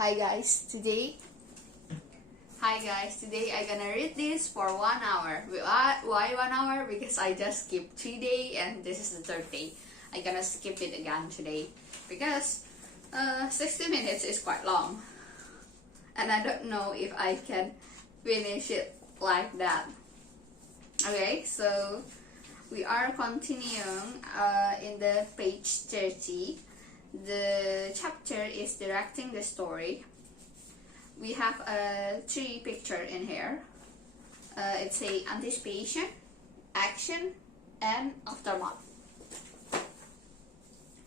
Hi guys, today I'm gonna read this for 1 hour. Why 1 hour? Because I just skipped 3 days and this is the third day. I'm gonna skip it again today because 60 minutes is quite long and I don't know if I can finish it like that. Okay, so we are continuing in the page 30. The chapter is directing the story. We have a 3 picture in here. It's a anticipation, action, and aftermath.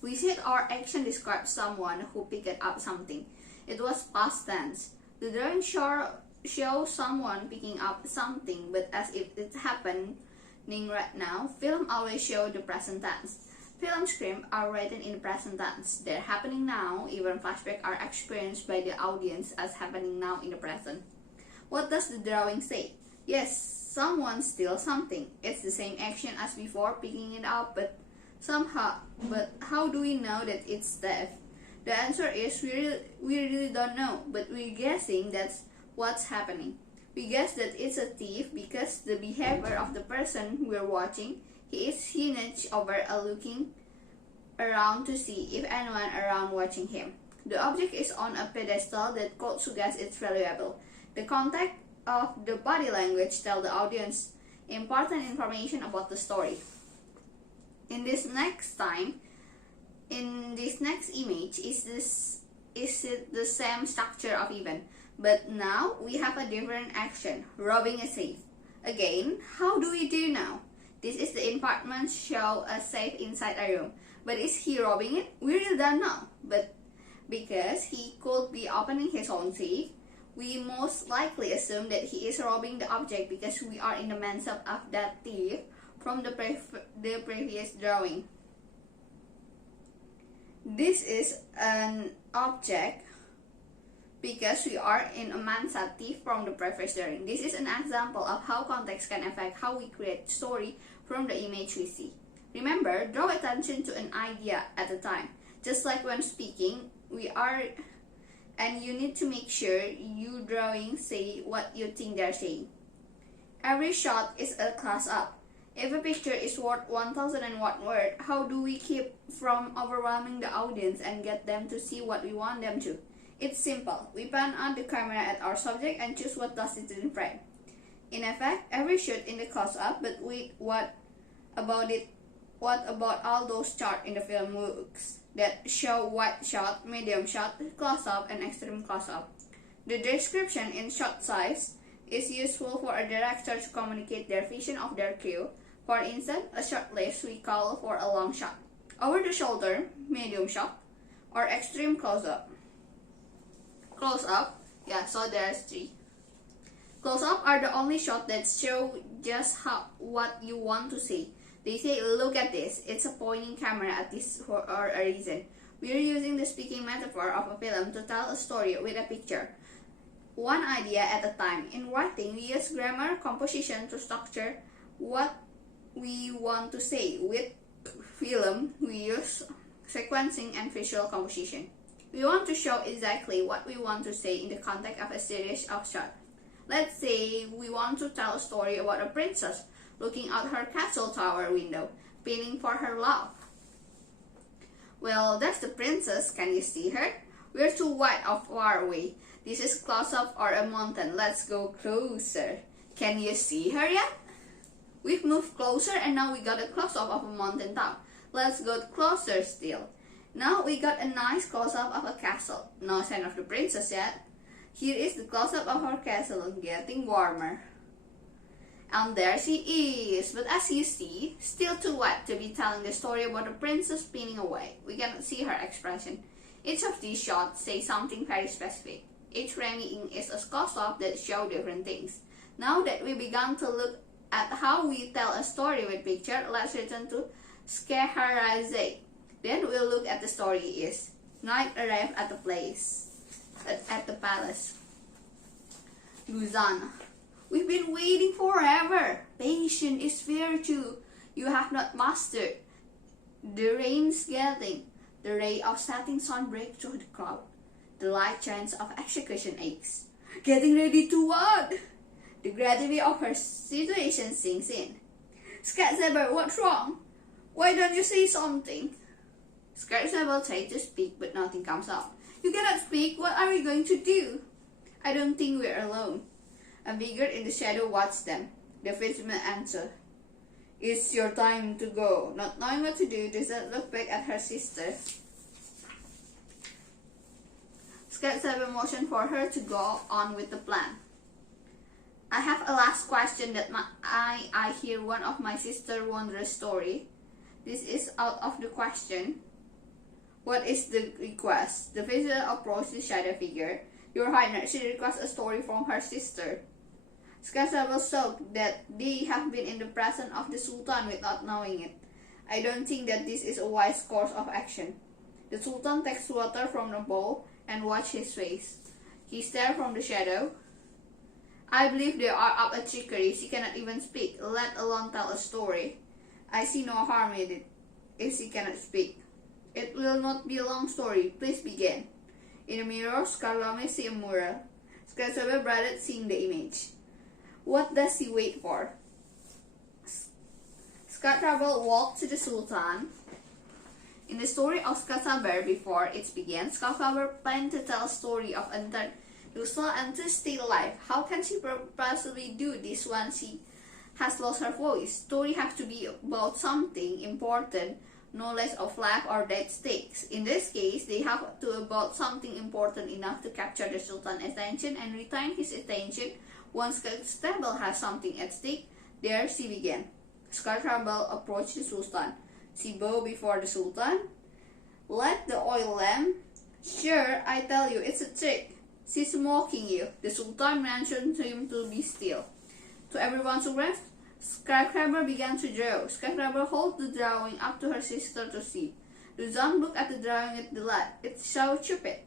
We said our action describes someone who picked up something. It was past tense. The drawing shows someone picking up something, but as if it's happening right now. Film always show the present tense. Film scripts are written in the present tense. They're happening now. Even flashbacks are experienced by the audience as happening now in the present. What does the drawing say? Yes, someone steals something. It's the same action as before, picking it up, but how do we know that it's theft? The answer is we really don't know, but we're guessing that's what's happening. We guess that it's a thief because the behavior of the person we're watching. He is hinged over looking around to see if anyone around watching him. The object is on a pedestal that could suggest it's valuable. The context of the body language tells the audience important information about the story. In this next image is it the same structure of event, but now we have a different action, robbing a safe. Again, how do we do now? This is the informant show a safe inside a room. But is he robbing it? We really don't know. But because he could be opening his own safe, we most likely assume that he is robbing the object because we are in the mindset of that thief from the previous drawing. This is an object because we are in a mindset thief from the previous drawing. This is an example of how context can affect how we create story from the image we see. Remember, draw attention to an idea at a time. Just like when speaking, and you need to make sure you drawing say what you think they're saying. Every shot is a close-up. If a picture is worth 1,001 words, how do we keep from overwhelming the audience and get them to see what we want them to? It's simple. We pan on the camera at our subject and choose what does it in frame. In effect, every shot in the close-up, but wait, what about all those charts in the film looks that show wide shot, medium shot, close-up, and extreme close-up? The description in shot size is useful for a director to communicate their vision of their cue. For instance, a short list we call for a long shot, over the shoulder, medium shot, or extreme close-up. Close-up, so there's 3. Close-up are the only shots that show just what you want to say. They say, look at this, it's a pointing camera at this for a reason. We are using the speaking metaphor of a film to tell a story with a picture. One idea at a time. In writing, we use grammar, composition to structure what we want to say. With film, we use sequencing and visual composition. We want to show exactly what we want to say in the context of a series of shots. Let's say we want to tell a story about a princess looking out her castle tower window, pinning for her love. Well, that's the princess. Can you see her? We're too wide or far away. This is close-up or a mountain. Let's go closer. Can you see her yet? We've moved closer and now we got a close-up of a mountain top. Let's go closer still. Now we got a nice close-up of a castle. No sign of the princess yet. Here is the close-up of her castle, getting warmer. And there she is. But as you see, still too wet to be telling the story about the princess spinning away. We cannot see her expression. Each of these shots say something very specific. Each framing is a close-up that show different things. Now that we began to look at how we tell a story with picture, let's return to Scheherazade. Then we'll look at the story is night arrived at the palace. Louisiana. We've been waiting forever. Patience is virtue you have not mastered. The rain's getting. The ray of setting sun breaks through the cloud. the light chance of execution aches. Getting ready to what? The gravity of her situation sinks in. Scatsaber, what's wrong? Why don't you say something? Scatsaber tries to speak, but nothing comes out. You cannot speak. What are we going to do? I don't think we're alone. A figure in the shadow watched them. The fisherman answered. It's your time to go. Not knowing what to do, Dessert looked back at her sister. Scatsaber motioned for her to go on with the plan. I have a last question that I hear one of my sister wondrous story. This is out of the question. What is the request? The visitor approached the shadow figure. Your Highness, she requests a story from her sister. Scatsaber saw that they have been in the presence of the Sultan without knowing it. I don't think that this is a wise course of action. The Sultan takes water from the bowl and watched his face. He stared from the shadow. I believe they are up a trickery. She cannot even speak, let alone tell a story. I see no harm in it, if she cannot speak. It will not be a long story. Please begin. In the mirror, Scarlami sees a mural. Scatsaber dreaded seeing the image. What does he wait for? Scatsaber walked to the Sultan. In the story of Scatsaber, before it began, Scatsaber planned to tell a story of Andalusia and to stay alive. How can she possibly do this when she has lost her voice? Story have to be about something important, no less of life or death stakes. In this case, they have to about something important enough to capture the Sultan's attention and retain his attention. Once Scatsaber has something at stake, there she began. Scatsaber approached the Sultan. She bowed before the Sultan. Light the oil lamp. Sure, I tell you, it's a trick. She's mocking you. The Sultan mentioned to him to be still. To everyone's surprise, Scatsaber began to draw. Scatsaber held the drawing up to her sister to see. Luzon looked at the drawing with delight. It's so stupid.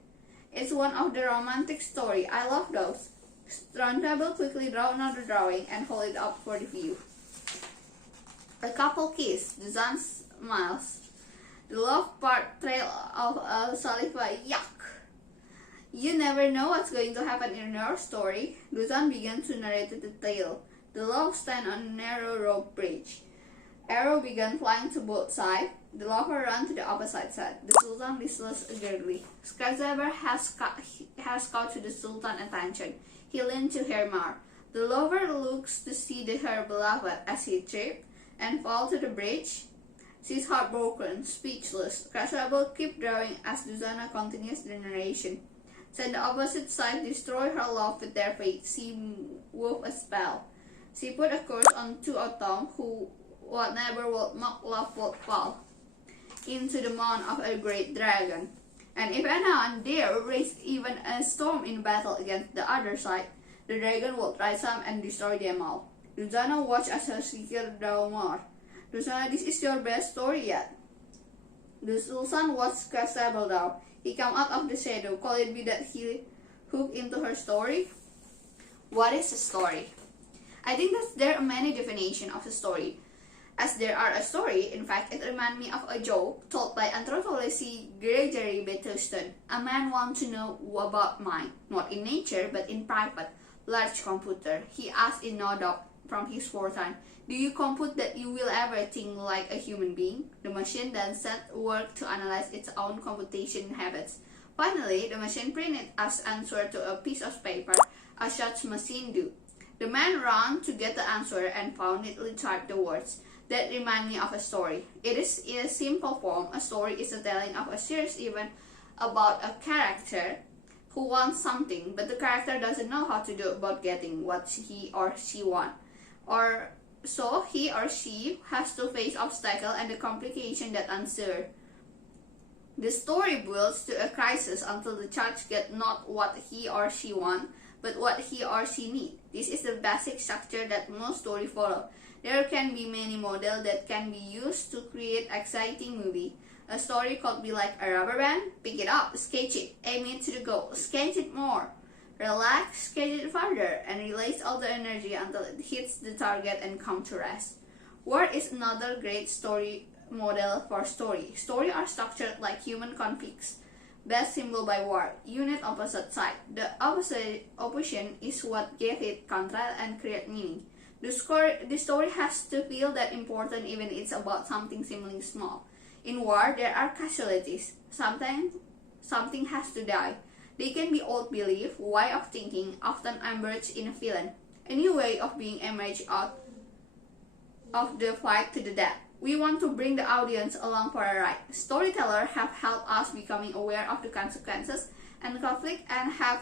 It's one of the romantic stories. I love those. Scatsaber quickly drew another drawing and held it up for the view. A couple kissed. Luzon smiles. The love portrait of Salifa. Yuck! You never know what's going to happen in your story. Luzon began to narrate the tale. The love stand on a narrow rope bridge. Arrow began flying to both sides. The lover ran to the opposite side. The Sultan listened eagerly. Scatsaber has caught to the Sultan's attention. He leaned to her more. The lover looks to see her beloved as he tripped and fall to the bridge. She's heartbroken, speechless. Scatsaber keeps drawing as Luzana continues the narration. Said the opposite side destroy her love with their fate. She wove a spell. She put a curse on two of them who whatever would mock love would fall into the mouth of a great dragon. And if anyone dare raise even a storm in battle against the other side, the dragon will rise up and destroy them all. Luzana watched as her seeker draw more. Luzana, this is your best story yet. The Sultan watched Scatsaber down. He came out of the shadow. Could it be that he hooked into her story? What is a story? I think that there are many definitions of a story. As there are a story, in fact, it reminds me of a joke told by anthropologist Gregory Bateson. A man wants to know about mind, not in nature, but in private, large computer. He asked in no doubt from his fortune, do you compute that you will ever think like a human being? The machine then set to work to analyze its own computation habits. Finally, the machine printed as answer to a piece of paper, as such machine do. The man ran to get the answer and found neatly typed the words. That remind me of a story. It is in a simple form. A story is a telling of a serious event about a character who wants something, but the character doesn't know how to do about getting what he or she wants. Or so he or she has to face obstacle and the complication that ensue. The story builds to a crisis until the judge gets not what he or she wants, but what he or she needs. This is the basic structure that most stories follow. There can be many models that can be used to create exciting movie. A story could be like a rubber band. Pick it up, sketch it, aim it to the goal, sketch it more. Relax, sketch it further, and release all the energy until it hits the target and come to rest. War is another great story model for story. Stories are structured like human conflicts. best symbol by war, unit opposite side. The opposition is what gave it contrast and create meaning. The story has to feel that important even it's about something seemingly small. In war, there are casualties. Sometimes something has to die. They can be old belief, way of thinking, often emerge in a villain. A new way of being emerged out of the fight to the death. We want to bring the audience along for a ride. Storytellers have helped us becoming aware of the consequences and conflict and have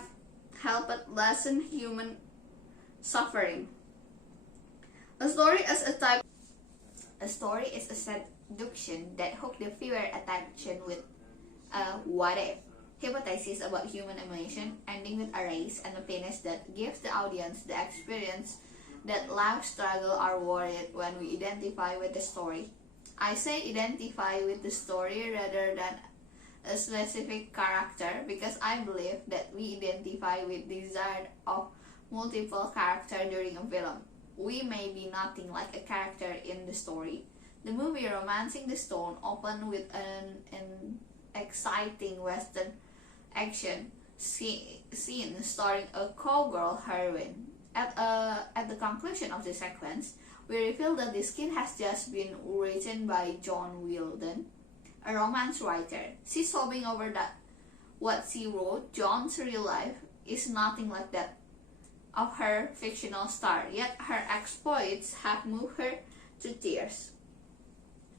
helped lessen human suffering. A story is a seduction that hooks the viewer attention with a what if hypothesis about human emotion, ending with a race and a finish that gives the audience the experience that life struggle are worried when we identify with the story. I say identify with the story rather than a specific character because I believe that we identify with the desire of multiple characters during a film. We may be nothing like a character in the story. The movie Romancing the Stone opened with an exciting western action scene starring a cowgirl heroine. At the conclusion of the sequence, we reveal that the skin has just been written by John Wilden, a romance writer. She's sobbing over that what she wrote, John's real life, is nothing like that of her fictional star, yet her exploits have moved her to tears.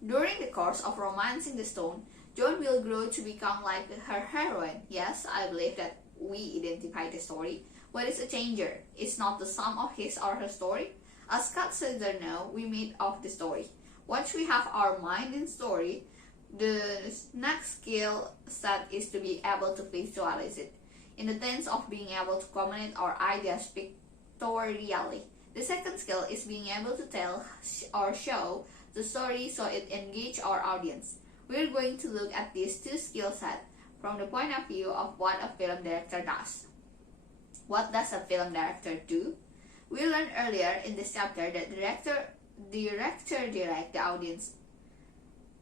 During the course of Romancing the Stone, John will grow to become like her heroine. Yes, I believe that we identify the story. What is a changer? It's not the sum of his or her story. As Scott Sander know, we made of the story. Once we have our mind in story, the next skill set is to be able to visualize it, in the sense of being able to communicate our ideas pictorially. The second skill is being able to tell or show the story so it engages our audience. We're going to look at these two skill sets from the point of view of what a film director does. What does a film director do? We learned earlier in this chapter that director direct the audience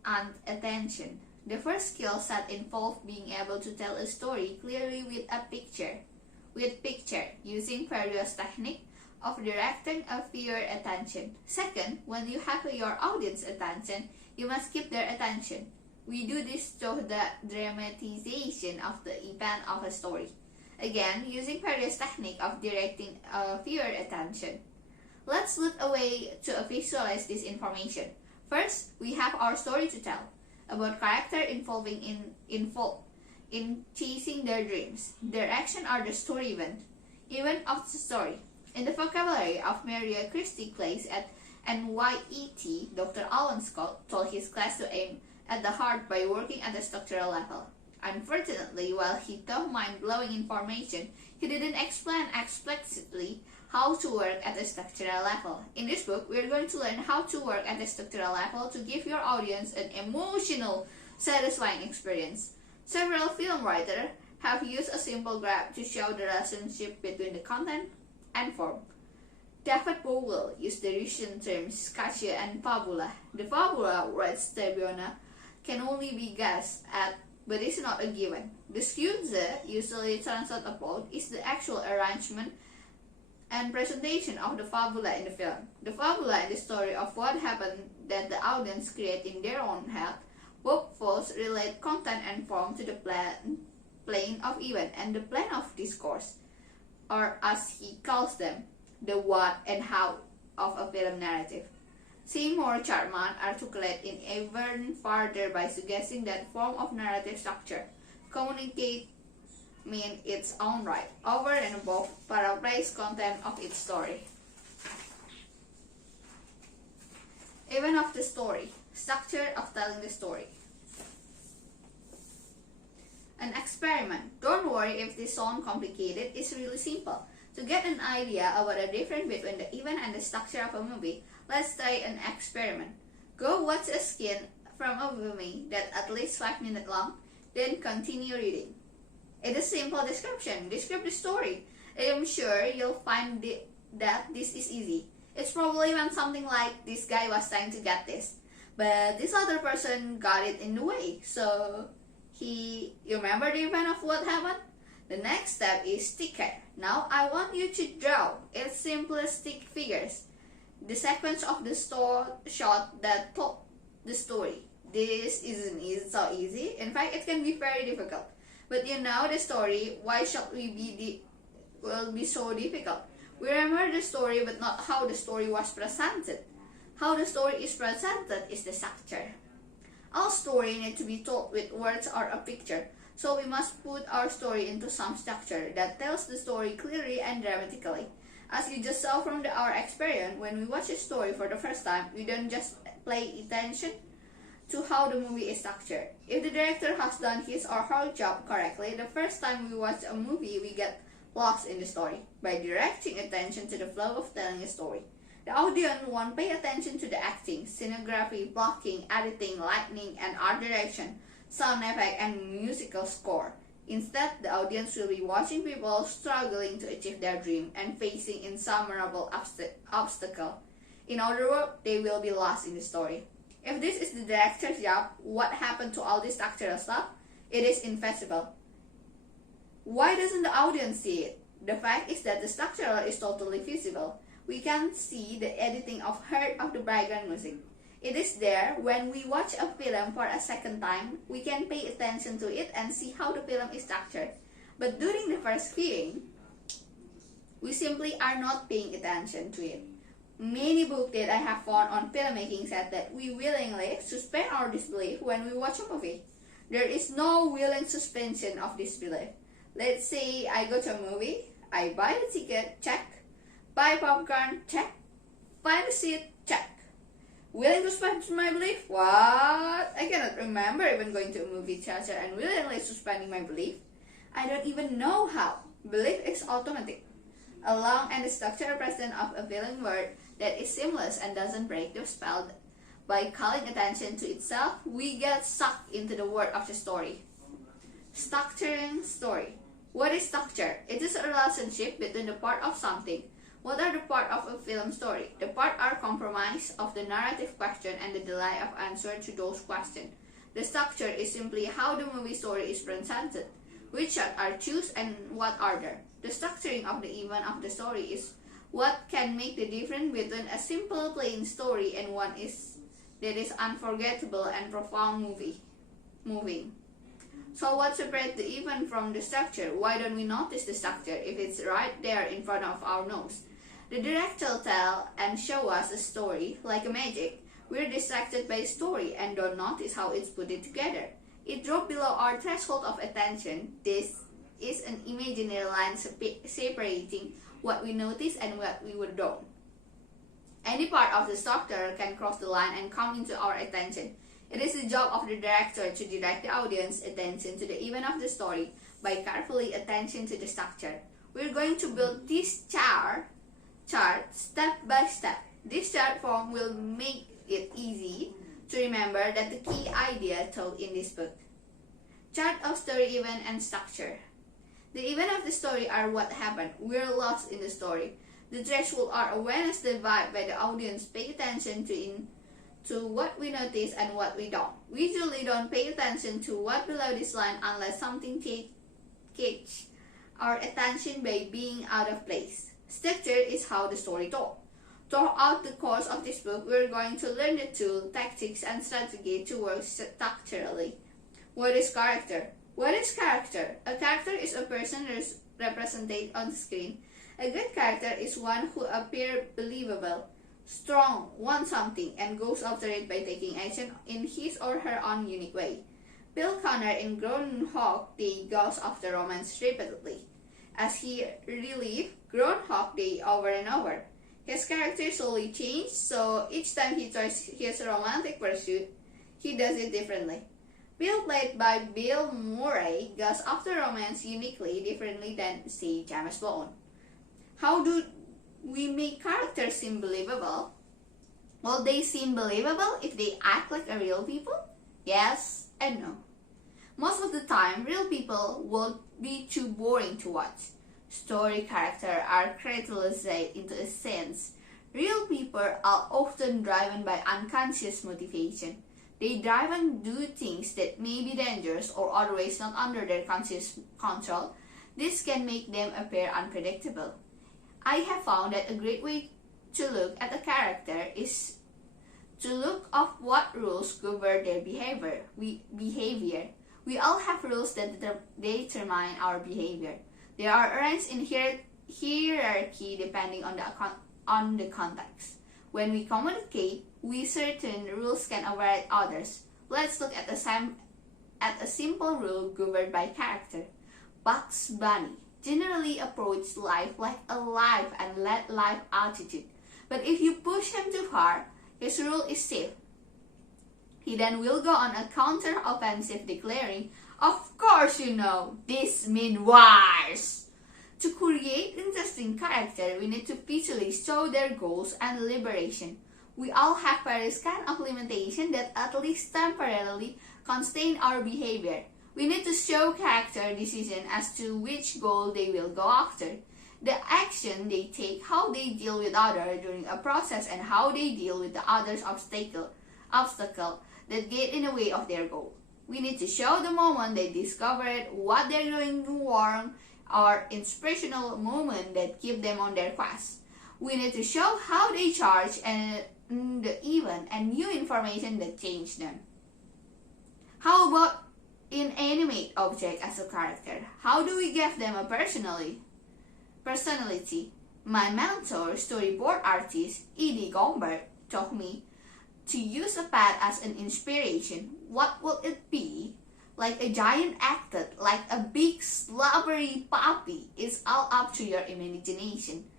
and attention. The first skill set involved being able to tell a story clearly with picture, using various techniques of directing a viewer attention. Second, when you have your audience attention, you must keep their attention. We do this through the dramatization of the event of a story. Again, using various techniques of directing a viewer attention. Let's look away to visualize this information. First, we have our story to tell about character involved in chasing their dreams. Their action are the story event of the story. In the vocabulary of Maria Christie plays at NYET, Dr. Alan Scott told his class to aim at the heart by working at the structural level. Unfortunately, while he told mind-blowing information, he didn't explain explicitly how to work at the structural level. In this book, we're going to learn how to work at the structural level to give your audience an emotional, satisfying experience. Several film writers have used a simple graph to show the relationship between the content and form. David Bogle used the Russian terms "skazka" and "fabula." The fabula, writes Tabiona, can only be guessed at, but is not a given. The skudze, usually translated abroad, is the actual arrangement and presentation of the fabula in the film. The fabula is the story of what happened that the audience create in their own head. Both folds relate content and form to the plane of event and the plane of discourse, or as he calls them, the what and how of a film narrative. Seymour Chapman articulates it even further by suggesting that form of narrative structure communicate mean its own right, over and above paraphrase content of its story. Even of the story, structure of telling the story. An experiment. Don't worry if this sounds complicated, it's really simple. To get an idea about the difference between the event and the structure of a movie, let's try an experiment. Go watch a scene from a movie that's at least 5 minutes long, then continue reading. It is a simple description. Describe the story. I am sure you'll find that this is easy. It's probably when something like, this guy was trying to get this, but this other person got it in the way. So You remember the event of what happened? The next step is sticker. Now I want you to draw its simplistic figures, the sequence of the shot that told the story. This isn't so easy. In fact, it can be very difficult. But you know the story. Why should will be so difficult? We remember the story, but not how the story was presented. How the story is presented is the structure. Our story needs to be told with words or a picture. So we must put our story into some structure that tells the story clearly and dramatically. As you just saw from our experience, when we watch a story for the first time, we don't just pay attention to how the movie is structured. If the director has done his or her job correctly, the first time we watch a movie, we get lost in the story by directing attention to the flow of telling a story. The audience won't pay attention to the acting, scenography, blocking, editing, lighting, and art direction, sound effect, and musical score. Instead, the audience will be watching people struggling to achieve their dream and facing insurmountable obstacles. In other words, they will be lost in the story. If this is the director's job, what happened to all this structural stuff? It is invisible. Why doesn't the audience see it? The fact is that the structure is totally visible. We can see the editing of heard of the background music. It is there. When we watch a film for a second time, we can pay attention to it and see how the film is structured. But during the first viewing, we simply are not paying attention to it. Many books that I have found on filmmaking said that we willingly suspend our disbelief when we watch a movie. There is no willing suspension of disbelief. Let's say I go to a movie, I buy the ticket, check. Buy popcorn, check. Find a seat, check. Willing to suspend my belief? What? I cannot remember even going to a movie theater and willingly suspending my belief. I don't even know how. Belief is automatic. Along and the structured presence of a feeling word that is seamless and doesn't break the spell. By calling attention to itself, we get sucked into the world of the story. Structuring story. What is structure? It is a relationship between the part of something. What are the parts of a film story? The parts are compromise of the narrative question and the delay of answer to those questions. The structure is simply how the movie story is presented, which shots are chosen and what order. The structuring of the event of the story is what can make the difference between a simple plain story and one that is unforgettable and profound moving. So what separates the event from the structure? Why don't we notice the structure if it's right there in front of our nose? The director will tell and show us a story like a magic. We're distracted by the story and don't notice how it's put it together. It drops below our threshold of attention. This is an imaginary line separating what we notice and what we don't. Any part of the structure can cross the line and come into our attention. It is the job of the director to direct the audience attention to the event of the story by carefully attention to the structure. We're going to build this chart step by step. This chart form will make it easy to remember that the key idea told in this book. Chart of story event and structure. The event of the story are what happened. We're lost in the story. The threshold are awareness divided by the audience. Pay attention to what we notice and what we don't. We usually don't pay attention to what below this line unless something catch our attention by being out of place. Structure is how the story told. Throughout the course of this book, we're going to learn the tools, tactics, and strategy to work structurally. What is character? What is character? A character is a person represented on the screen. A good character is one who appears believable, strong, wants something, and goes after it by taking action in his or her own unique way. Bill Connor in Groundhog Day goes after romance repeatedly, as he relives Groundhog Day over and over. His character slowly changes, so each time he tries his romantic pursuit, he does it differently. Bill, played by Bill Murray, goes after romance uniquely differently than, say, James Bond. How do we make characters seem believable? Will they seem believable if they act like a real people? Yes and no. Most of the time, real people will be too boring to watch. Story characters are crystallized into a sense. Real people are often driven by unconscious motivation. They drive and do things that may be dangerous or otherwise not under their conscious control. This can make them appear unpredictable. I have found that a great way to look at a character is to look at what rules govern their behavior. We all have rules that determine our behavior. They are arranged in hierarchy depending on the context. When we communicate, certain rules can override others. Let's look at a simple rule governed by character. Bugs Bunny generally approaches life like a live and let life attitude. But if you push him too far, his rule is safe. He then will go on a counter-offensive declaring, "Of course you know, this means wars." To create interesting character, we need to visually show their goals and liberation. We all have various kinds of limitation that at least temporarily constrain our behavior. We need to show character decision as to which goal they will go after, the action they take, how they deal with others during a process, and how they deal with the other's obstacle that get in the way of their goal. We need to show the moment they discovered what they're doing wrong or inspirational moment that keep them on their quest. We need to show how they charge and the event and new information that change them. How about inanimate object as a character? How do we give them a personality? My mentor, storyboard artist Edie Goldberg, taught me to use a pet as an inspiration. What will it be? Like a giant actor, like a big slobbery puppy. It's all up to your imagination.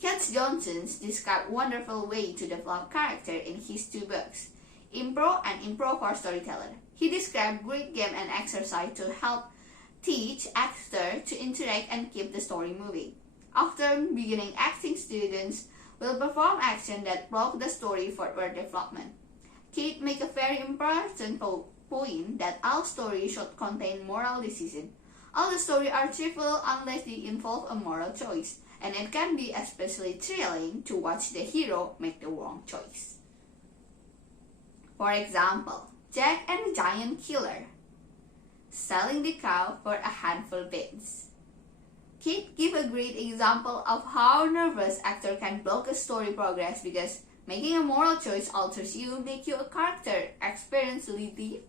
Kat Johnson described a wonderful way to develop character in his 2 books, Impro and Impro for Storyteller. He described great game and exercise to help teach actors to interact and keep the story moving. After beginning acting, students will perform action that provoke the story forward development. Kate make a very important point that all stories should contain moral decision. All the stories are trivial unless they involve a moral choice, and it can be especially thrilling to watch the hero make the wrong choice. For example, Jack and the Giant Killer, selling the cow for a handful of beans. Kate give a great example of how nervous actor can block a story progress because making a moral choice alters you, make you a character, experience relief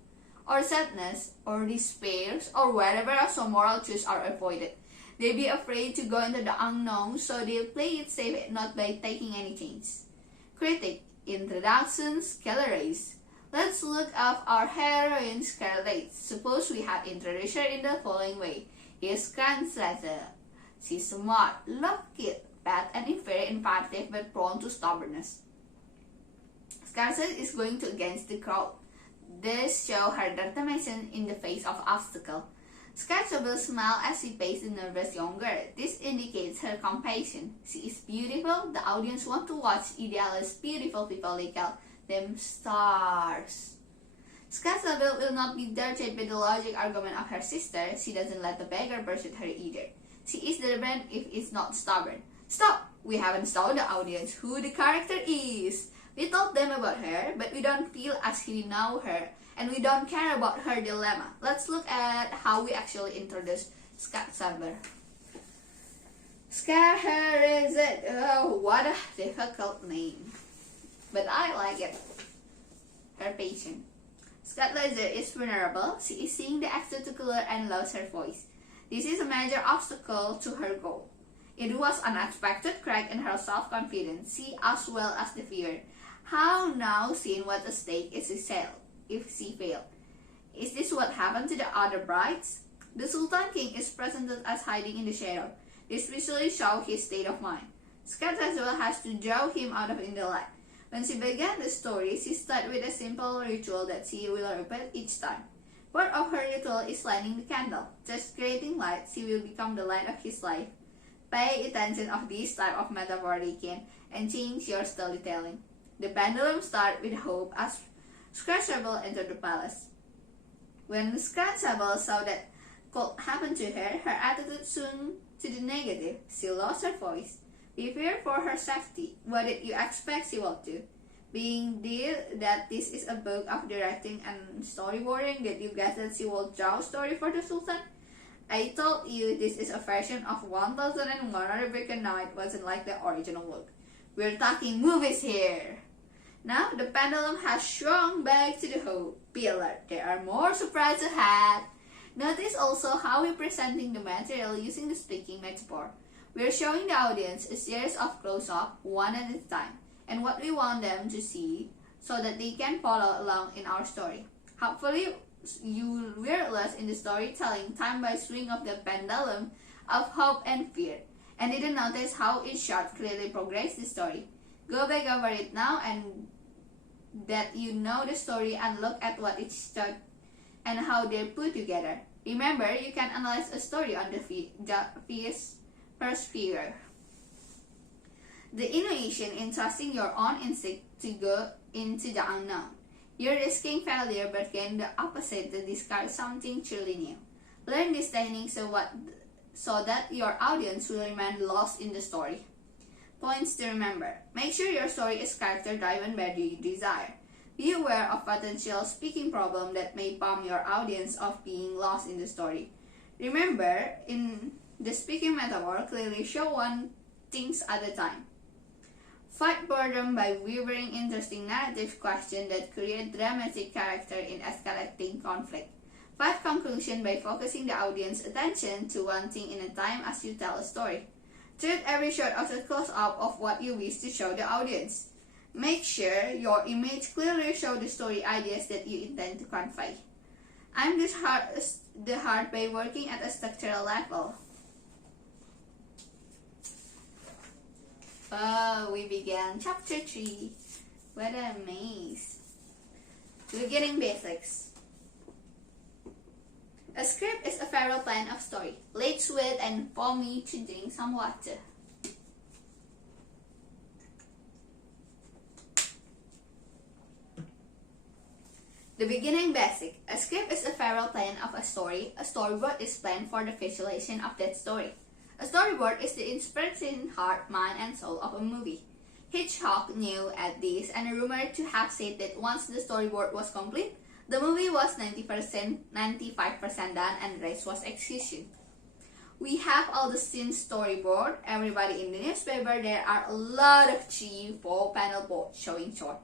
or sadness or despair or wherever some moral choices are avoided. They be afraid to go into the unknown, so they play it safe not by taking any chance. Critic, introduction, Scarlet. Let's look at our heroine Scarlet. Suppose we have introduced her in the following way. Here's Scarlet. She's smart, love kid, bad and very empathic but prone to stubbornness. Scarlet is going to against the crowd. This shows her determination in the face of obstacle. Scarlet will smile as she faces the nervous young girl. This indicates her compassion. She is beautiful. The audience want to watch idealist beautiful people. They call them stars. Scarlet will not be dirted by the logic argument of her sister. She doesn't let the beggar pursue her either. She is the brand if it's not stubborn. Stop! We haven't told the audience who the character is. We told them about her, but we don't feel as if we know her, and we don't care about her dilemma. Let's look at how we actually introduce Scarlet. Scarlet. Oh, what a difficult name. But I like it. Her patient. Scarlet is vulnerable. She is seeing the spectacular and lost her voice. This is a major obstacle to her goal. It was an unexpected crack in her self-confidence. She as well as the viewer. How now seeing what at stake is if she failed. Is this what happened to the other brides? The Sultan King is presented as hiding in the shadow. This visually shows his state of mind. Scarlet has to draw him out of in the light. When she began the story, she started with a simple ritual that she will repeat each time. Part of her ritual is lighting the candle. Just creating light, she will become the light of his life. Pay attention of this type of metaphor they can and change your storytelling. The pendulum starts with hope as Scarlet entered the palace. When Scarlet saw that could happen to her, her attitude swung to the negative. She lost her voice. Be feared for her safety. What did you expect she will do? Being that this is a book of directing and storyboarding, did you guess that she will draw a story for the Sultan? I told you this is a version of 1001 Arabic Night wasn't like the original book. We're talking movies here. Now the pendulum has swung back to the whole pillar. There are more surprises ahead. Notice also how we're presenting the material using the speaking metaphor. We're showing the audience a series of close-up, one at a time, and what we want them to see so that they can follow along in our story. Hopefully, you will less in the storytelling time by swing of the pendulum of hope and fear, and didn't notice how each shot clearly progressed the story. Go back over it now and that you know the story and look at what it shot and how they're put together. Remember, you can analyze a story on the first figure. The innovation in trusting your own instinct to go into the unknown. You're risking failure but gain the opposite to discard something truly new. Learn this technique so that your audience will remain lost in the story. Points to remember. Make sure your story is character driven by the desire. Be aware of potential speaking problem that may prompt your audience of being lost in the story. Remember, in the speaking metaphor, clearly show one things at a time. Fight boredom by weaving interesting narrative questions that create dramatic character in escalating conflict. Fight conclusion by focusing the audience attention to one thing in a time as you tell a story. Treat every shot as a close-up of what you wish to show the audience. Make sure your image clearly shows the story ideas that you intend to convey. I'm this hard by working at a structural level. Oh, we began chapter 3. What a maze. Beginning basics. A script is a feral plan of story. Let's wait and for me to drink some water. The beginning basic. A script is a feral plan of a story. A storyboard is planned for the visualization of that story. A storyboard is the inspiration, heart, mind, and soul of a movie. Hitchcock knew at this and rumored to have said that once the storyboard was complete, the movie was 95% done and the rest was execution. We have all the scenes storyboard. Everybody in the newspaper, there are a lot of 3-4 panel boards showing short,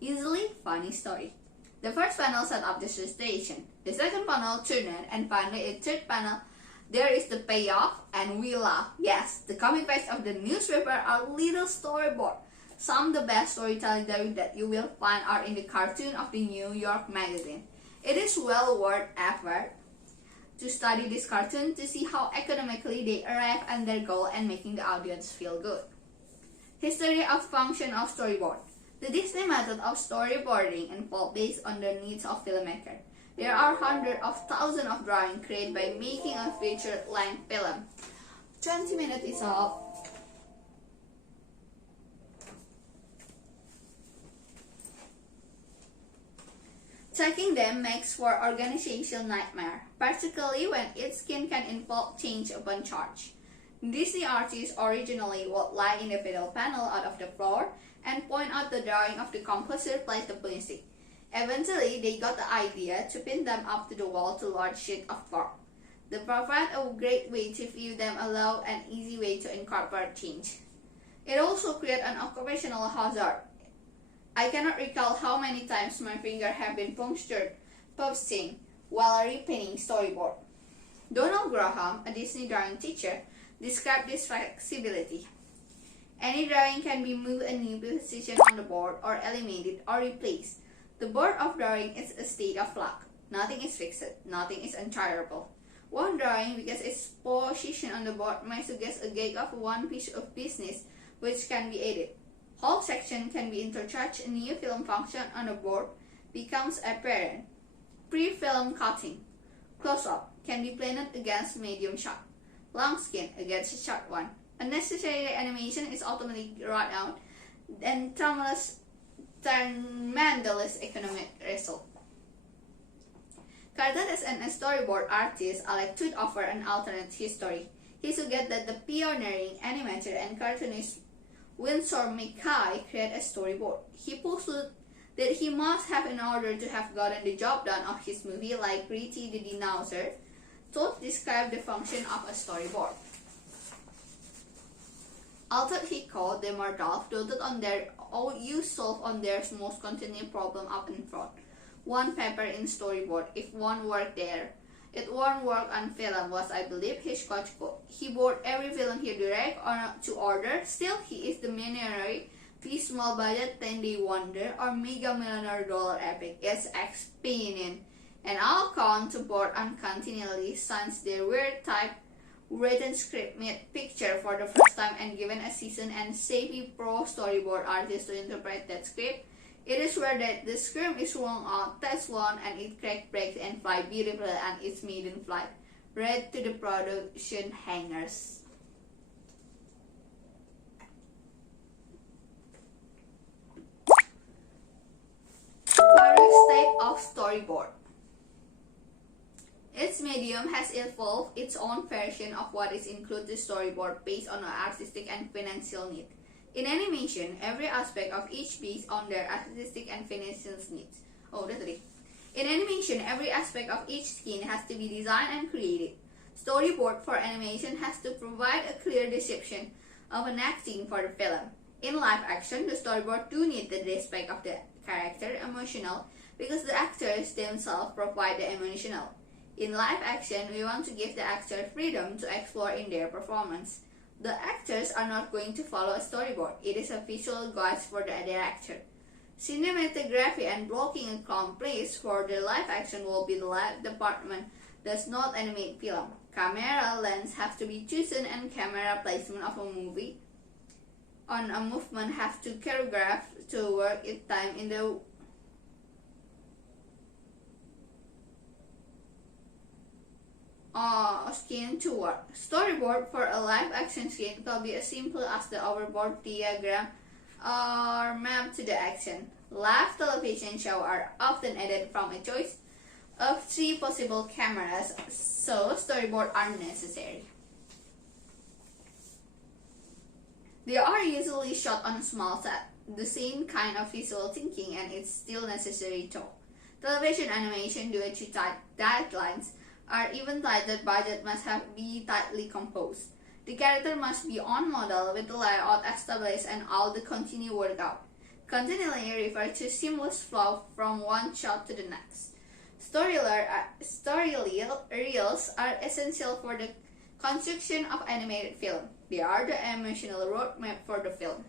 easily funny story. The first panel set up the situation. The second panel turned it, and finally a third panel. There is the payoff, and we laugh. Yes, the comic page of the newspaper are little storyboard. Some of the best storytelling that you will find are in the cartoon of the New York Magazine. It is well worth effort to study this cartoon to see how economically they arrive at their goal and making the audience feel good. History of function of storyboard. The Disney method of storyboarding involved based on the needs of filmmaker. There are hundreds of thousands of drawings created by making a feature-length film. 20 minutes is up. Checking them makes for organizational nightmare, particularly when each skin can involve change upon charge. Disney artists originally would lie in the middle panel out of the floor and point out the drawing of the composer placed the music. Eventually, they got the idea to pin them up to the wall to large sheet of cloth. They provide a great way to view them allow an easy way to incorporate change. It also creates an occupational hazard. I cannot recall how many times my fingers have been punctured posting while repainting storyboard. Donald Graham, a Disney drawing teacher, described this flexibility. Any drawing can be moved a new position on the board or eliminated or replaced. The board of drawing is a state of flux. Nothing is fixed. Nothing is unchangeable. One drawing, because its position on the board, might suggest a gag of one piece of business which can be added. Whole section can be interchanged. A new film function on the board becomes apparent. Pre-film cutting. Close-up can be planned against medium shot. Long skin against a short one. Unnecessary animation is automatically wrought out and tremendous economic result. Cartoonist and storyboard artist Alex Toth offer an alternate history. He suggests that the pioneering animator and cartoonist Winsor McKay created a storyboard. He posted that he must have in order to have gotten the job done of his movie, like Gritty the Dinosaur, to describe the function of a storyboard. Although he called them Mardolf doted on their all use solve on their most continuing problem up in front. One paper in storyboard, if one worked there. It won't work on film was I believe Hitchcock's quote. He bought every film he direct or to order, still he is the millionaire, the small budget 10-day wonder or mega millionaire dollar epic. It's expedient. And I'll count to board on continually since their weird type written script made picture for the first time and given a seasoned and savvy pro storyboard artist to interpret that script. It is where that the script is rolled out, test one, and it crack breaks and fly beautifully on its maiden flight, right to the production hangars. Various type of storyboard. Its medium has evolved its own version of what is included in storyboard based on an artistic and financial need. In animation, every aspect of each based on their artistic and financial needs. In animation, every aspect of each scene has to be designed and created. Storyboard for animation has to provide a clear description of an acting for the film. In live action, the storyboard do need the aspect of the character emotional because the actors themselves provide the emotional. In live action, we want to give the actor freedom to explore in their performance. The actors are not going to follow a storyboard. It is a visual guide for the director. Cinematography and blocking a calm place for the live action will be the live department does not animate film. Camera lens have to be chosen and camera placement of a movie on a movement have to choreograph to work it time in the scene to work. Storyboard for a live action scene can be as simple as the overboard diagram or map to the action. Live television shows are often edited from a choice of 3 possible cameras, so storyboards are necessary. They are usually shot on a small set, the same kind of visual thinking, and it's still necessary too. Television animation due to tight deadlines are even tight that budget must be tightly composed. The character must be on model with the layout established and all the continue workout. Continually refer to seamless flow from one shot to the next. Story reels are essential for the construction of animated film. They are the emotional roadmap for the film.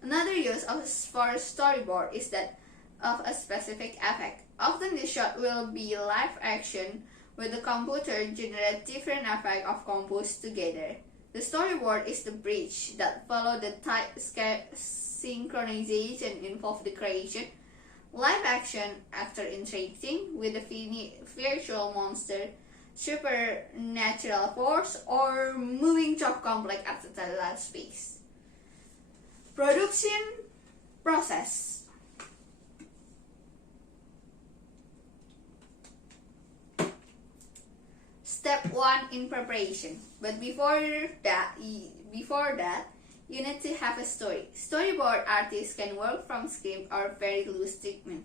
Another use for storyboard is that of a specific effect. Often the shot will be live action with the computer generate different effects of composed together. The storyboard is the bridge that follow the tight synchronization involve the creation, live action actor interacting with the virtual monster, supernatural force, or moving through complex interstellar space. Production process. Step 1 in preparation. But before that, you need to have a story. Storyboard artists can work from script or very loose statement.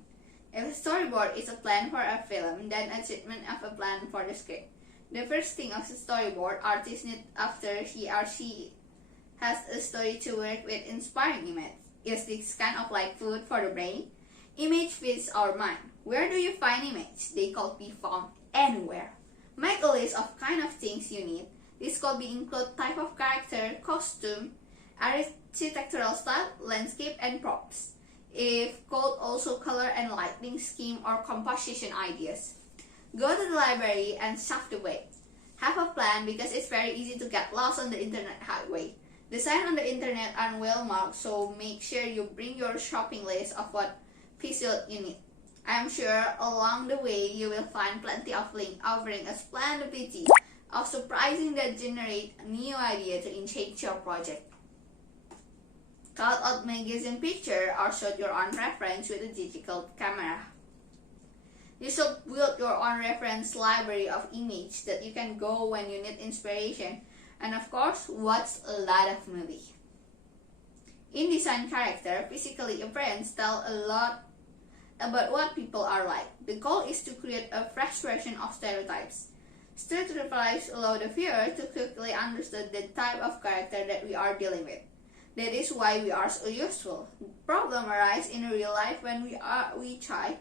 If a storyboard is a plan for a film, then a treatment of a plan for the script. The first thing of the storyboard artist needs after he or she has a story to work with inspiring image. Is this kind of like food for the brain? Image feeds our mind. Where do you find image? They could be found anywhere. Make a list of kind of things you need. This could be include type of character, costume, architectural style, landscape, and props. If could also color and lighting scheme or composition ideas. Go to the library and surf the web. Have a plan because it's very easy to get lost on the internet highway. The signs on the internet are well marked, so make sure you bring your shopping list of what pieces you need. I am sure along the way you will find plenty of links offering a splendidity of surprising that generate a new idea to enhance your project. Cut out magazine picture or shoot your own reference with a digital camera. You should build your own reference library of images that you can go when you need inspiration, and of course watch a lot of movies. InDesign character physically appearance tell a lot about what people are like. The goal is to create a fresh version of stereotypes. Stereotypes allow the viewer to quickly understand the type of character that we are dealing with. That is why we are so useful. Problem arise in real life when we try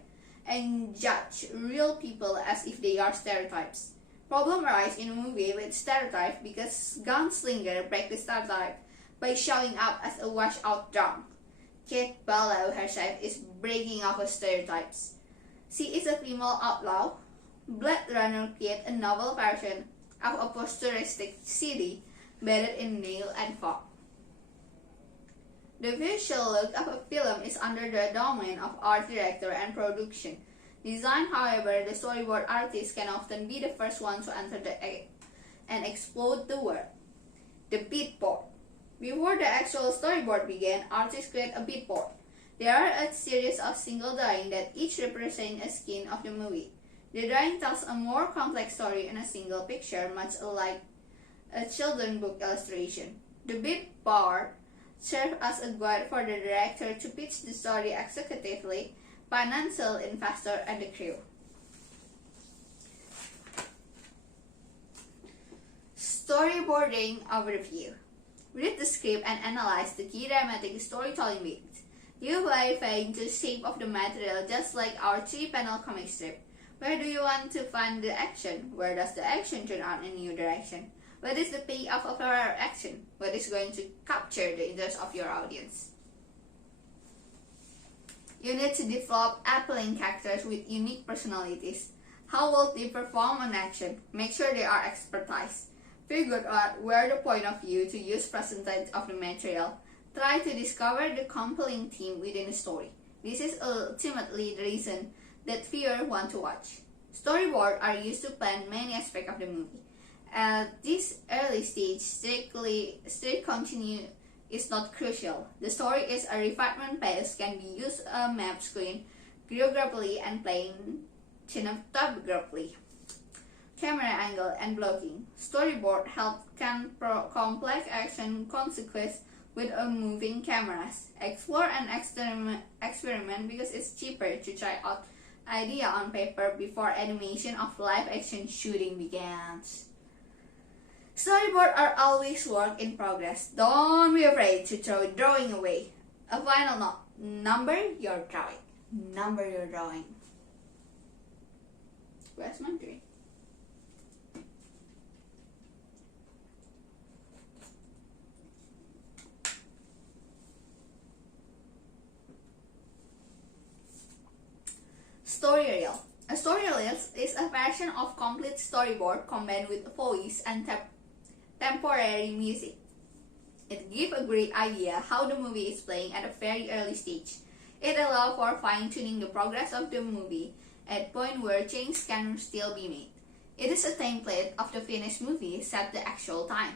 and judge real people as if they are stereotypes. Problem arise in a movie with stereotype because Gunslinger break the stereotype by showing up as a washed-out drunk. Kate Ballou herself is breaking out of stereotypes. She is a female outlaw. Blade Runner created a novel version of a futuristic city bathed in nail and fog. The visual look of a film is under the domain of art director and production design. However, the storyboard artist can often be the first one to enter and explode the world. The beatboard. Before the actual storyboard began, artists create a beatboard. They are a series of single drawings that each represent a scene of the movie. The drawing tells a more complex story in a single picture, much like a children's book illustration. The beatboard serves as a guide for the director to pitch the story executively, financial investor, and the crew. Storyboarding overview. Read the script and analyze the key dramatic storytelling beats. You verify the shape of the material just like our 3-panel comic strip. Where do you want to find the action? Where does the action turn out in a new direction? What is the payoff of our action? What is going to capture the interest of your audience? You need to develop appealing characters with unique personalities. How will they perform an action? Make sure they are expertise. Figure out where the point of view to use percentage of the material. Try to discover the compelling theme within the story. This is ultimately the reason that viewers want to watch. Storyboards are used to plan many aspects of the movie. At this early stage, strict continue is not crucial. The story is a refinement phase can be used a map screen, choreographically and playing cinematographically. Camera angle and blocking. Storyboard help can complex action consequence with a moving cameras. Explore and experiment because it's cheaper to try out idea on paper before animation of live action shooting begins. Storyboards are always work in progress. Don't be afraid to throw drawing away. A final note. Number your drawing. Number your drawing. Where's my drink? Story reel. A story reel is a version of complete storyboard combined with voice and temporary music. It gives a great idea how the movie is playing at a very early stage. It allows for fine-tuning the progress of the movie at point where changes can still be made. It is a template of the finished movie set the actual time.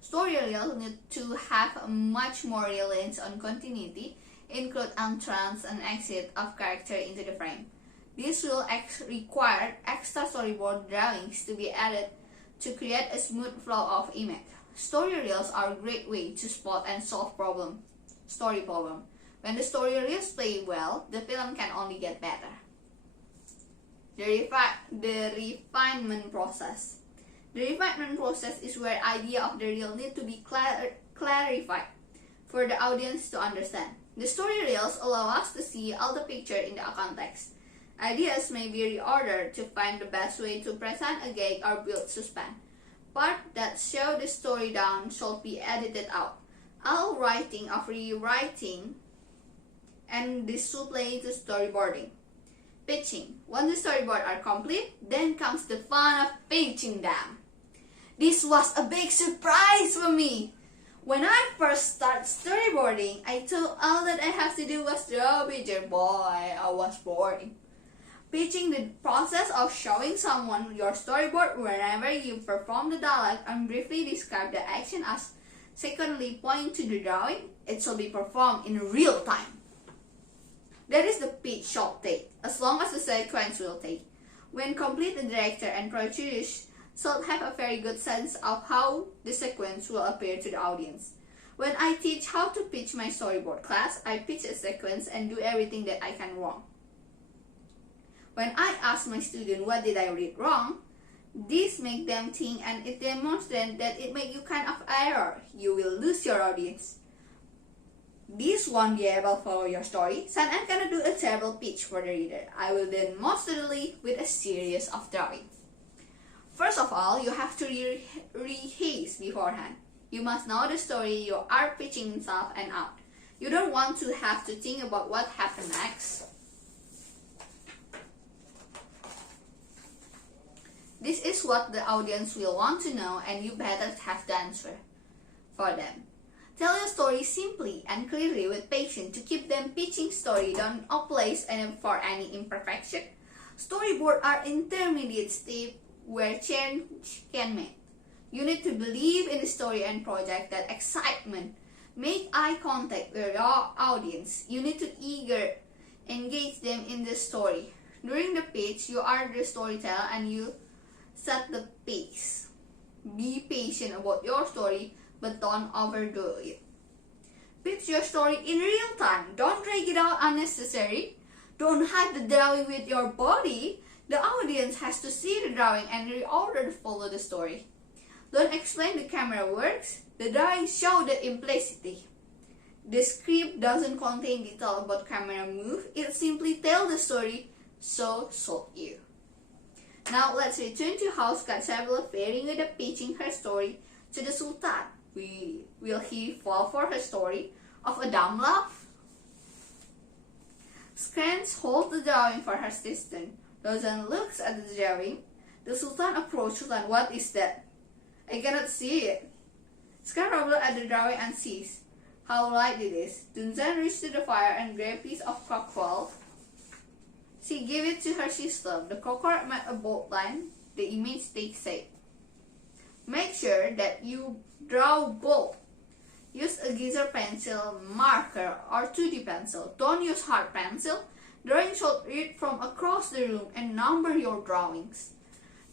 Story reels need to have much more reliance on continuity, include entrance and exit of character into the frame. This will require extra storyboard drawings to be added to create a smooth flow of image. Story reels are a great way to spot and solve story problem. When the story reels play well, the film can only get better. The refinement process. The refinement process is where idea of the reel need to be clarified for the audience to understand. The story reels allow us to see all the picture in the context. Ideas may be reordered to find the best way to present a gag or build suspense. Part that show the story down should be edited out. All writing of rewriting and this should play to storyboarding. Pitching. Once the storyboards are complete, then comes the fun of pitching them. This was a big surprise for me. When I first started storyboarding, I thought all that I have to do was draw a picture. Boy, I was boring. Pitching the process of showing someone your storyboard whenever you perform the dialogue and briefly describe the action as secondly point to the drawing, it shall be performed in real time. That is the pitch shall take, as long as the sequence will take. When complete, the director and producers should have a very good sense of how the sequence will appear to the audience. When I teach how to pitch my storyboard class, I pitch a sequence and do everything that I can wrong. When I ask my student what did I read wrong, this make them think and it demonstrates that it make you kind of error. You will lose your audience. This won't be able to follow your story, so I'm gonna do a terrible pitch for the reader. I will then most certainly with a series of drawing. First of all, you have to rehearse beforehand. You must know the story you are pitching inside and out. You don't want to have to think about what happened next. This is what the audience will want to know, and you better have the answer for them. Tell your story simply and clearly with patience to keep them pitching story. Don't place for any imperfection. Storyboards are intermediate step where change can make. You need to believe in the story and project that excitement. Make eye contact with your audience. You need to engage them in the story. During the pitch, you are the storyteller and you set the pace. Be patient about your story, but don't overdo it. Pitch your story in real time. Don't drag it out unnecessary. Don't hide the drawing with your body. The audience has to see the drawing and in order to follow the story. Don't explain the camera works. The drawing show the implicity. The script doesn't contain detail about camera move. It simply tells the story, so sold you. Now let's return to how Qatsabila faring with the pitching her story to the Sultan. Will he fall for her story of a dumb love? Scrans holds the drawing for her assistant. Rozan looks at the drawing. The Sultan approaches Sultan. What is that? I cannot see it. Scan rubbles at the drawing and sees how light it is. Dunzan reaches to the fire and grabs a piece of cockwall. She gave it to her sister. The cockwall made a bold line. The image takes shape. Make sure that you draw bold. Use a geyser pencil, marker, or 2D pencil. Don't use hard pencil. Drawing should read from across the room and number your drawings.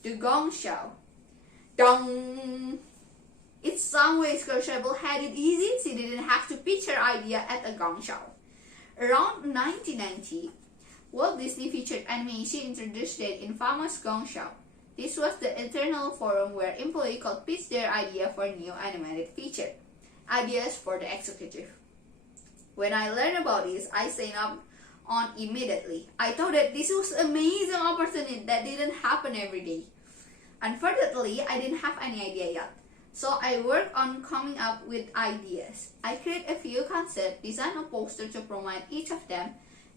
The gong show. Dong! In some ways, Qatsabila had it easy. She didn't have to pitch her idea at a gong show. Around 1990, Walt Disney featured animation introduced the infamous gong show. This was the internal forum where employees could pitch their idea for new animated feature. Ideas for the executive. When I learned about this, I signed up on immediately. I thought that this was an amazing opportunity that didn't happen every day. Unfortunately, I didn't have any idea yet. So I worked on coming up with ideas. I created a few concepts, designed a poster to promote each of them,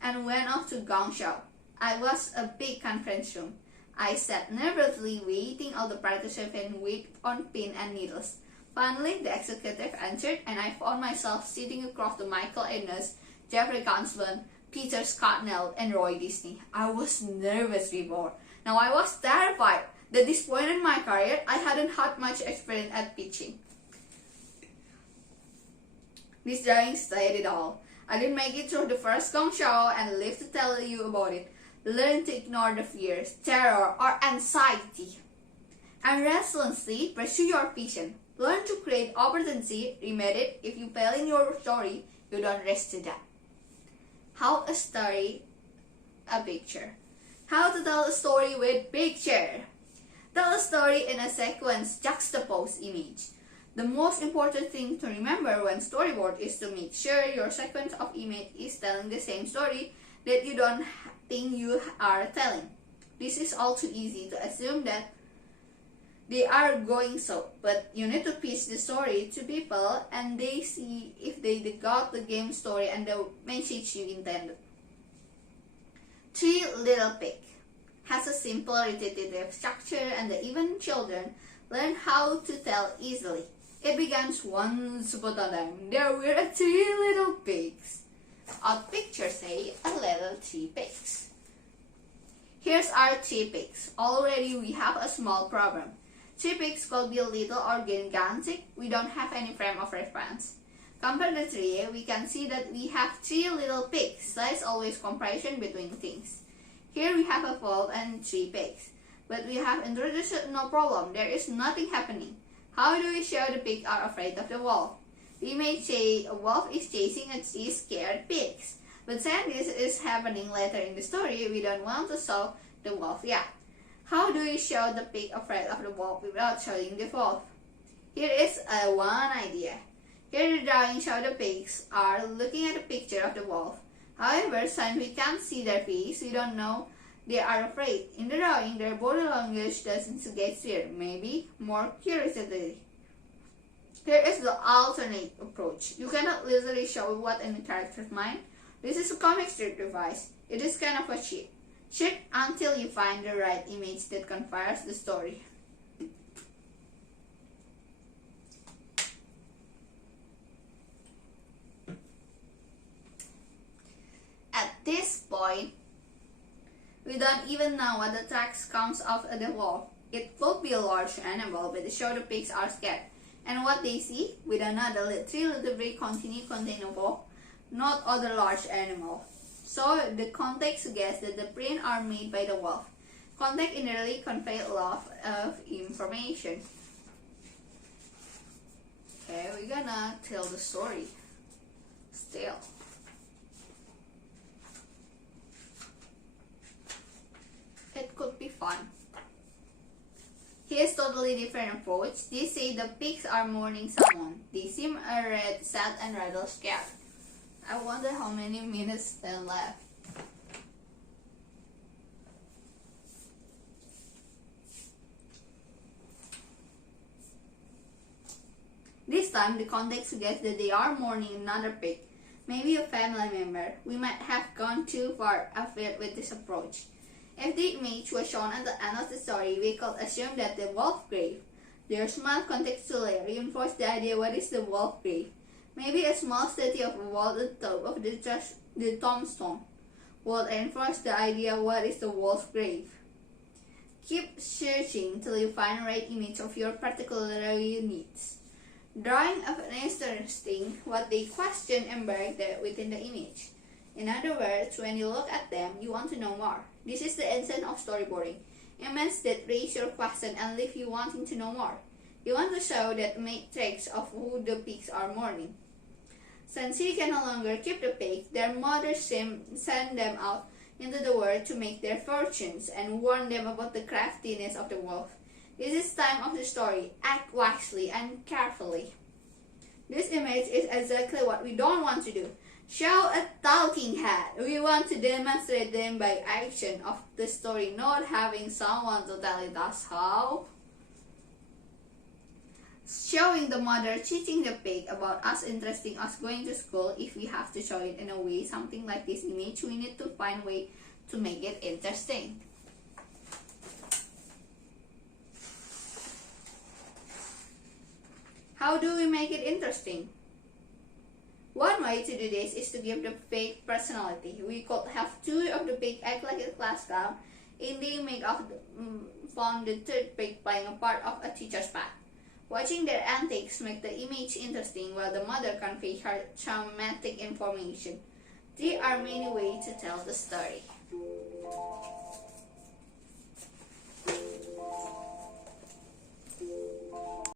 and went off to gong show. I was a big conference room. I sat nervously waiting all the participants wait on pin and needles. Finally, the executive answered, and I found myself sitting across the Michael Ennis, Jeffrey Gansman, Peter Scotnell, and Roy Disney. I was nervous before. Now I was terrified. At this point in my career, I hadn't had much experience at pitching. This drawing said it all. I didn't make it through the first gong show and live to tell you about it. Learn to ignore the fears, terror, or anxiety. And relentlessly pursue your vision. Learn to create opportunity. Remember it. If you fail in your story, you don't rest to that. How a story, a picture. How to tell a story with picture. Tell a story in a sequence, juxtapose image. The most important thing to remember when storyboard is to make sure your sequence of image is telling the same story that you don't think you are telling. This is all too easy to assume that they are going so, but you need to pitch the story to people and they see if they got the game story and the message you intended. Three Little Pigs has a simple repetitive structure and even children learn how to tell easily. It begins once upon a time. There were 3 little pigs. Our picture say a little 3 pigs. Here's our 3 pigs. Already we have a small problem. 3 pigs could be little or gigantic. We don't have any frame of reference. Compare the 3, we can see that we have 3 little pigs. Size always comparison between things. Here we have a wolf and 3 pigs. But we have introduced no problem. There is nothing happening. How do we show the pigs are afraid of the wolf? We may say a wolf is chasing a three scared pigs. But since this is happening later in the story, we don't want to show the wolf yet. How do we show the pig afraid of the wolf without showing the wolf? Here is one idea. Here the drawing shows the pigs are looking at the picture of the wolf. However, since we can't see their face, we don't know they are afraid. In the drawing, their body language doesn't suggest fear, maybe more curiosity. Here is the alternate approach. You cannot literally show what in the character's mind. This is a comic strip device. It is kind of a cheat. Cheat until you find the right image that confirms the story. At this point, we don't even know what the text comes off at the wall. It could be a large animal, but the show the pigs are scared. And what they see, we don't know. The three little bricks continue contain a wolf, not other large animal. So the context suggests that the prints are made by the wolf. Context inherently conveys a lot of information. Okay, we're gonna tell the story. Still. It could be fun. Here's totally different approach. They say the pigs are mourning someone. They seem red, sad, and rather scared. I wonder how many minutes there left. This time, the context suggests that they are mourning another pig, maybe a family member. We might have gone too far afield with this approach. If the image was shown at the end of the story, we could assume that the wolf grave. Their small contextually reinforce the idea what is the wolf grave. Maybe a small statue of a wolf at the top of the tombstone would reinforce the idea what is the wolf grave. Keep searching till you find the right image of your particular needs. Drawing of an interesting what they question embedded within the image. In other words, when you look at them, you want to know more. This is the essence of storyboarding. Images that raise your question and leave you wanting to know more. You want to show that matrix of who the pigs are mourning. Since he can no longer keep the pig, their mothers send them out into the world to make their fortunes and warn them about the craftiness of the wolf. This is time of the story. Act wisely and carefully. This image is exactly what we don't want to do. Show a talking head. We want to demonstrate them by action of the story, not having someone to tell us how. Showing the mother teaching the pig about us interesting us going to school. If we have to show it in a way, something like this image, we need to find a way to make it interesting. How do we make it interesting? One way to do this is to give the pig personality. We could have two of the pig act like a class clown, and they make found the third pig playing a part of a teacher's pet. Watching their antics make the image interesting while the mother conveys her traumatic information. There are many ways to tell the story.